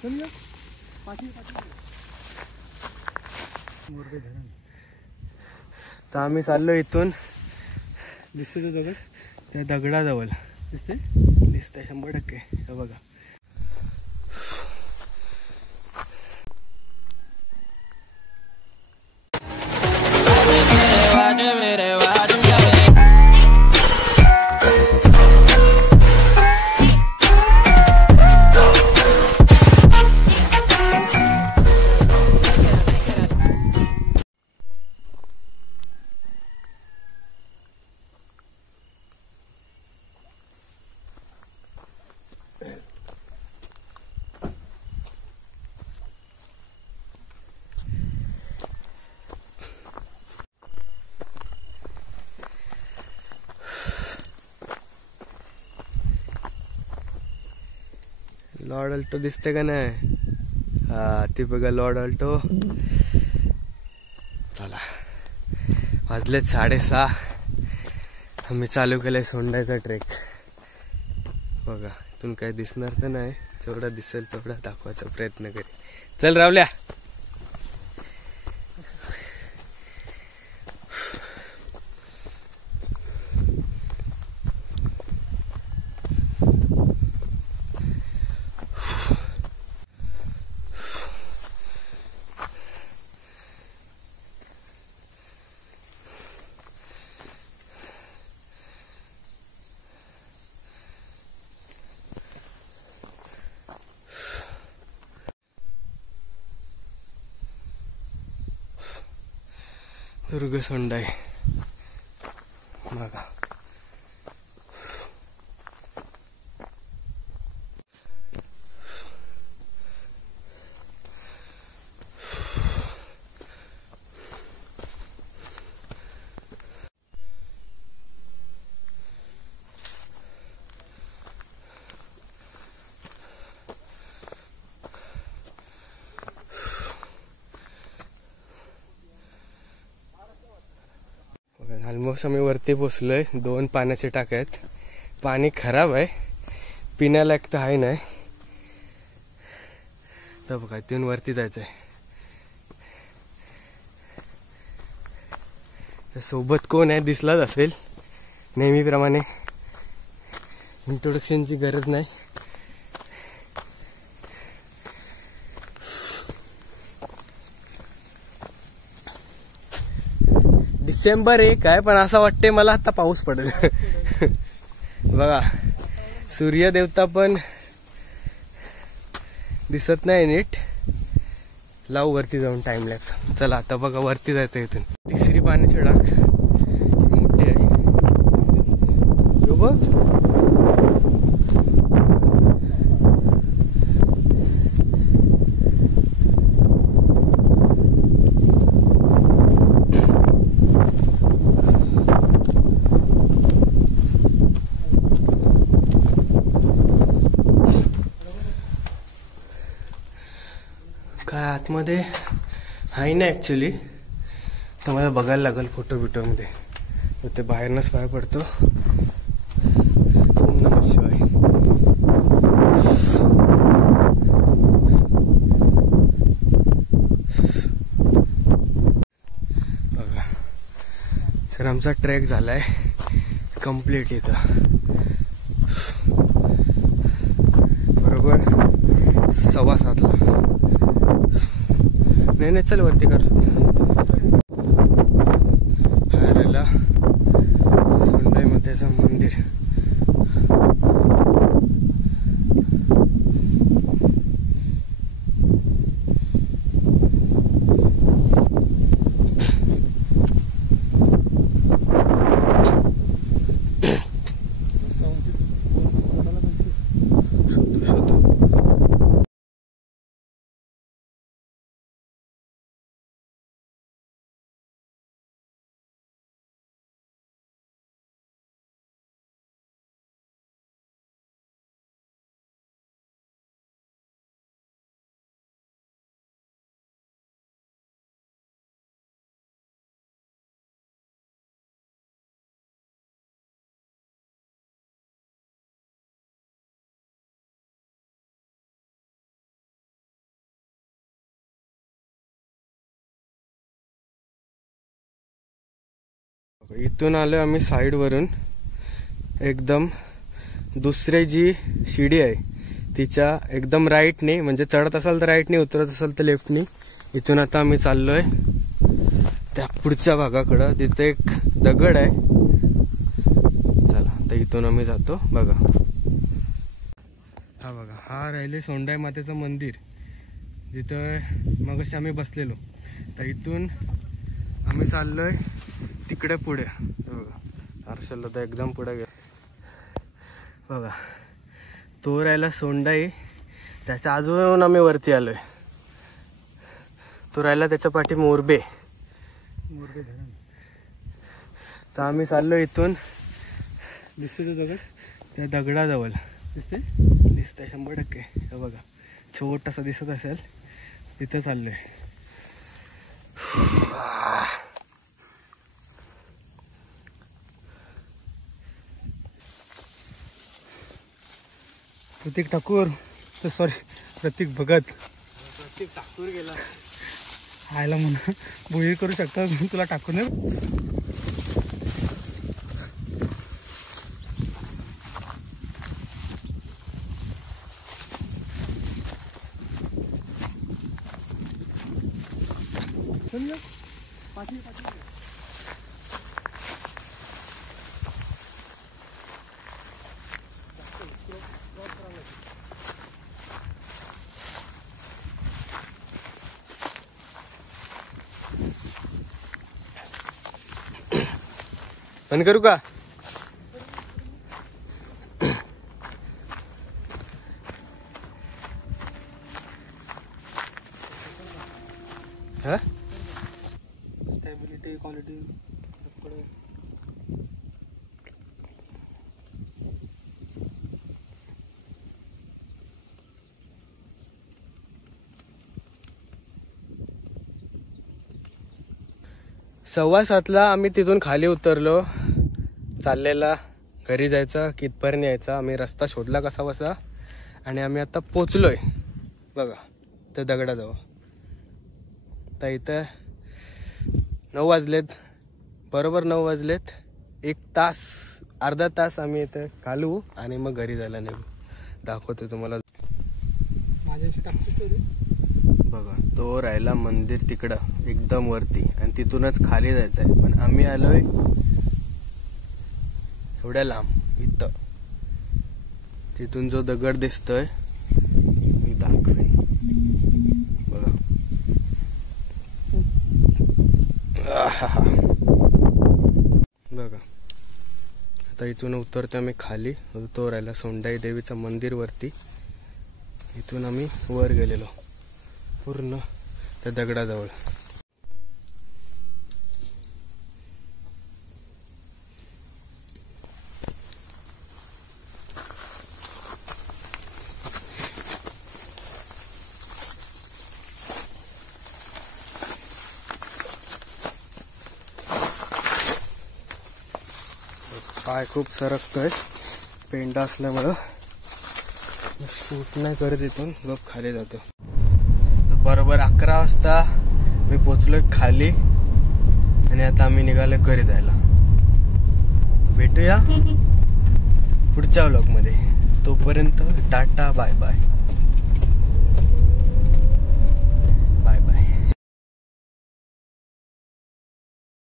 तर आम्ही चाललो इथून. दिसते तो दगड, त्या दगडाजवळ दिसतंय 100%. हे बघा. लॉर्ड अल्टो दिसते का नाही? हा, ती बघा लॉर्ड अल्टो. चला, वाजलेत 6:30. आम्ही चालू केलंय सोंडायचा ट्रेक. बघा, इथून काही दिसणार तर नाही, जेवढा दिसेल तेवढा दाखवायचा प्रयत्न करेल. चल रावल्या. दुर्ग सोंडाई बघा. ऑलमोस्ट आम्ही वरती पोचलोय. 2 पाण्याचे टाके आहेत. पाणी खराब आहे, पिण्यालायक तर आहे नाही. तर बघा, तिथून वरती जायचंय. तर सोबत कोण आहे दिसलाच असेल. नेहमीप्रमाणे इंट्रोडक्शनची गरज नाही. डिसेंबर 1 आहे, पण असं वाटते मला आता पाऊस पडेल. बघा, सूर्यदेवता पण दिसत नाही नीट. लावू वरती जाऊन टाइम लॅप्स. चला आता बघा, वरती जायचं इथून. तिसरी पाण्याची डाक मोठी आहे. बघ, काय आतमध्ये आहे ना ॲक्च्युली. तर मला बघायला लागेल फोटो बिटोमध्ये. ते बाहेरनंच पाय पडतो. ओम नमः शिवाय. बघा, सर आमचा ट्रेक झालाय कंप्लीट. इथं बरोबर 7:15. नाही चल वरती कर. हरेला सोंडाई मातेचं मंदिर. इथून आलो आम्ही साईडवरून, एकदम दुसरी जी शिडी आहे तिच्या एकदम राईटनी, म्हणजे चढत असाल तर राईटनी, उतरत असाल तर लेफ्टनी. इथून आता आम्ही चाललोय त्या पुढच्या भागाकडं, तिथे एक दगड आहे. चला तर इथून आम्ही जातो. बघा हा बघा, हा राहिले सोंडाई मातेचं मंदिर, जिथं मगाशी आम्ही बसलेलो. तर इथून आम्ही चाललोय तिकडे पुढे. बघा हर्षलला तर एकदम पुढे गेलो. बघा तो राहिला सोंडाई, त्याच्या अजून आम्ही वरती आलोय. तो राहिला त्याच्या पाठी मोरबे. तर आम्ही चाललो इथून. दिसते तो दगड, त्या दगडाजवळ दिसते 100%. हे बघा छोटासा दिसत असेल, तिथं चाललोय. प्रतीक ठाकूर, सॉरी प्रतीक भगत. प्रतीक ठाकूर गेला आयला म्हणून बोई करू शकता तुला टाकून. बंद करू का? Stability, quality. सव्वा सातला आम्ही तिथून खाली उतरलो. चाललेला घरी जायचा, कितपर्यंत यायचा. आम्ही रस्ता शोधला कसा बसा, आणि आम्ही आता पोचलोय. बघा त्या दगडाजवळ. तर इथं 9 वाजलेत, बरोबर 9 वाजलेत. 1 तास, अर्धा तास आम्ही इथं घालू आणि मग घरी जायला निघू. दाखवतो तुम्हाला. माझ्याशी टाकची स्टोरी. बघा तो राहिला मंदिर तिकडं एकदम वरती, आणि तिथूनच खाली जायचं आहे. पण आम्ही आलोय एवढ्या लांब. इथं तिथून जो दगड दिसतोय मी दाखवेन. बघा बघा आता इथून उतरतो आम्ही खाली. तो राहिला सोंडाई देवीचं मंदिर वरती. इथून आम्ही वर गेलेलो पूर्ण त्या दगडाजवळ. पाय खूप सरकतोय पेंडा असल्यामुळं. शूट नाही करत, इथून गप खाली जातो. बरोबर 11 वाजता मी पोचलोय खाली, आणि आता आम्ही निघालो घरी जायला. भेटूया पुढच्या व्लॉगमध्ये. तोपर्यंत टाटा बाय बाय.